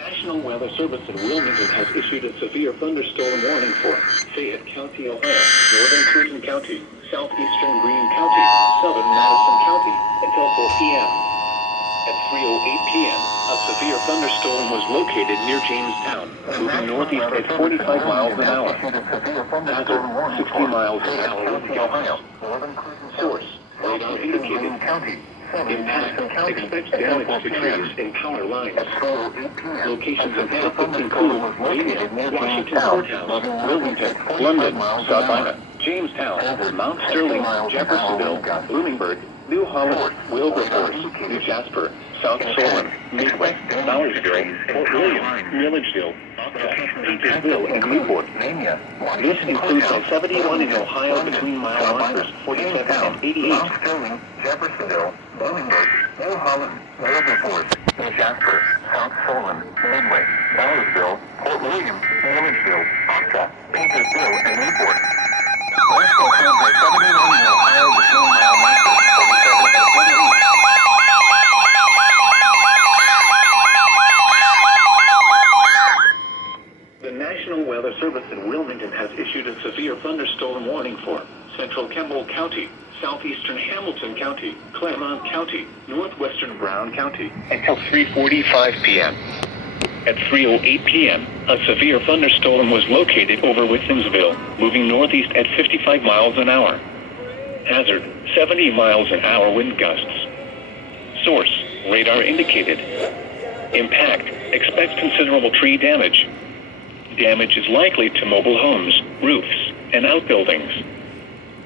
National Weather Service in Wilmington has issued a severe thunderstorm warning for Fayette County, Ohio, northern Clinton County, southeastern Greene County, southern Madison County, until 4 p.m. At 3:08 p.m., a severe thunderstorm was located near Jamestown, moving northeast at 45 miles an hour. Hazard, 60 miles an hour with gusts. Source, radar indicated. Impact, expect damage to trees and power lines. Locations impacted include Washington Courthouse, Wilmington, London, Sabina, Jamestown, Mount Sterling, Jeffersonville, Bloomingburg, New Holland, Wilberforce, New Jasper, South Solon, Midway, Bowersville, Fort William, Milledgeville, Paintersville, and Newport. This includes I-71 in Ohio between mile markers 47 and 88. Mount Sterling, Jeffersonville, Bloomingburg, New Holland, Wilberforce, New Jasper, South Solon, Midway, Bowersville, Fort William, Milledgeville, Paintersville, and Newport. Also includes I-71 in Ohio between mile markers 47 and 88. The National Weather Service in Wilmington has issued a severe thunderstorm warning for central Campbell County, southeastern Hamilton County, Claremont County, northwestern Brown County, until 3:45 p.m. At 3:08 p.m., a severe thunderstorm was located over Whitensville, moving northeast at 55 miles an hour. Hazard, 70 miles an hour wind gusts. Source, radar indicated. Impact, expect considerable tree damage. Damage is likely to mobile homes, roofs, and outbuildings.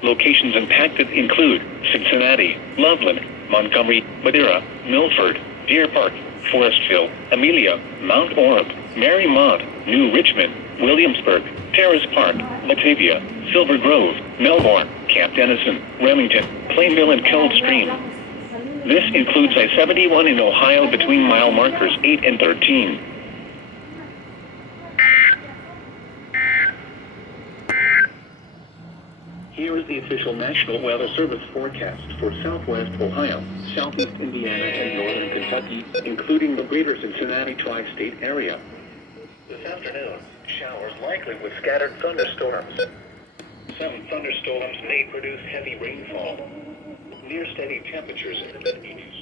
Locations impacted include Cincinnati, Loveland, Montgomery, Madeira, Milford, Deer Park, Forestville, Amelia, Mount Orab, Marymount, New Richmond, Williamsburg, Terrace Park, Batavia, Silver Grove, Melbourne, Camp Dennison, Remington, Plainville, and Coldstream. This includes I-71 in Ohio between mile markers 8 and 13. Here is the official National Weather Service forecast for southwest Ohio, southeast Indiana, and northern Kentucky, including the greater Cincinnati tri-state area. This afternoon, showers likely with scattered thunderstorms. Some thunderstorms may produce heavy rainfall. Near steady temperatures in the mid-80s.